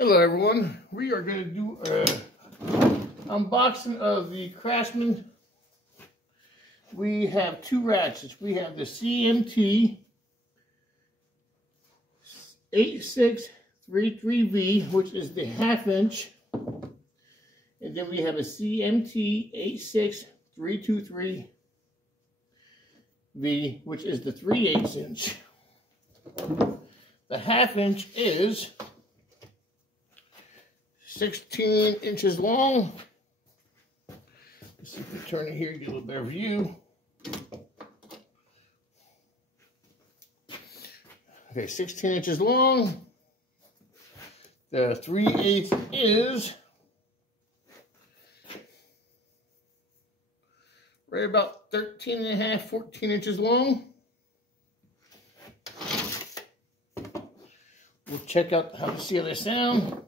Hello everyone, we are going to do an unboxing of the Craftsman. We have two ratchets. We have the CMMT86333V, which is the 1/2 inch, and then we have a CMMT86323V, which is the 3/8 inch. The 1/2 inch is 16 inches long. Let's see if we turn it here, get a little better view. Okay, 16 inches long. The 3/8 is right about 13.5, 14 inches long. We'll check out how to see how they sound.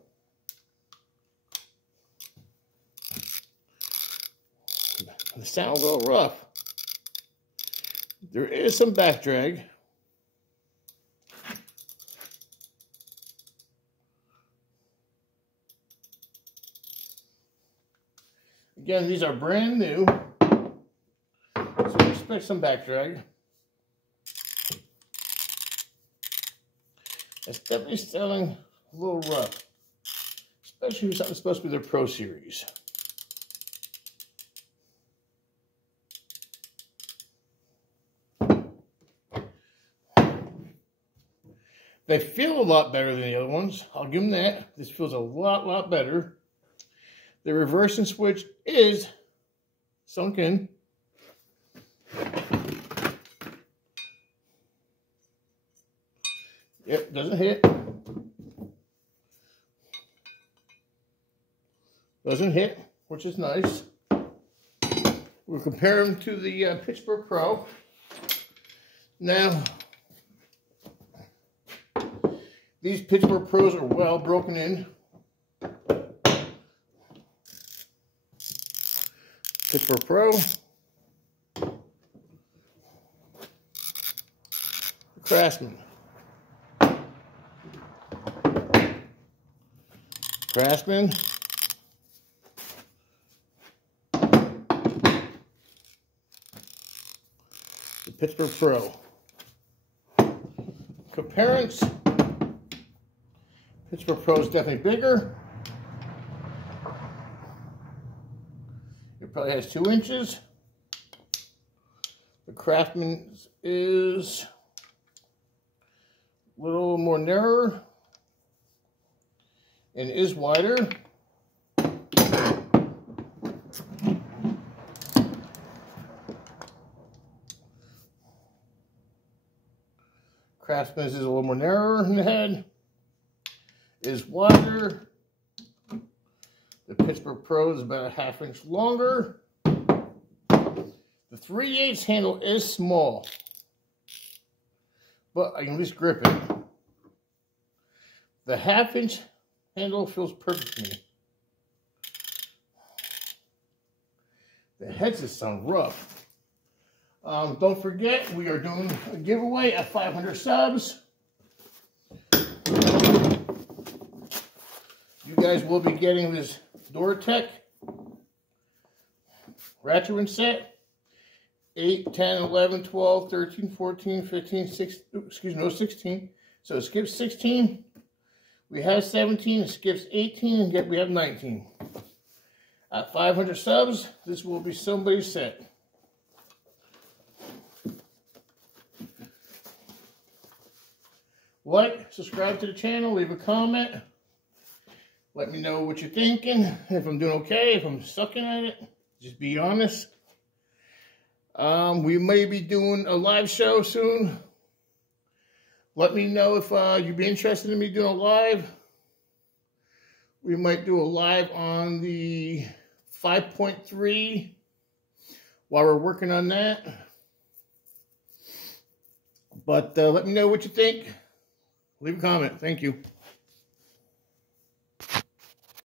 They sound a little rough. There is some back drag. Again, these are brand new, so expect some back drag. It's definitely sounding a little rough, especially if something's supposed to be their Pro Series. They feel a lot better than the other ones. I'll give them that. This feels a lot better. The reversing switch is sunk in. Yep, doesn't hit. Doesn't hit, which is nice. We'll compare them to the Pittsburgh Pro. Now, these Pittsburgh Pros are well broken in. Pittsburgh Pro. Craftsman. Craftsman. The Pittsburgh Pro. Comparison. Pittsburgh Pro is definitely bigger. It probably has 2 inches. The Craftsman is a little more narrower and is wider. Craftsman is a little more narrower in the head. Is wider. The Pittsburgh Pro is about a 1/2 inch longer. The 3/8 handle is small, but I can at least grip it. The 1/2 inch handle feels perfect to me. The heads just sound rough. Don't forget, we are doing a giveaway at 500 subs. You guys will be getting this DoorTech ratchet wrench set. 8, 10, 11, 12, 13, 14, 15, 16. So it skips 16. We have 17, it skips 18, and we have 19. At 500 subs, this will be somebody's set. Like, subscribe to the channel, leave a comment. Let me know what you're thinking, if I'm doing okay, if I'm sucking at it. Just be honest. We may be doing a live show soon. Let me know if you'd be interested in me doing a live. We might do a live on the 5.3 while we're working on that. But let me know what you think. Leave a comment. Thank you.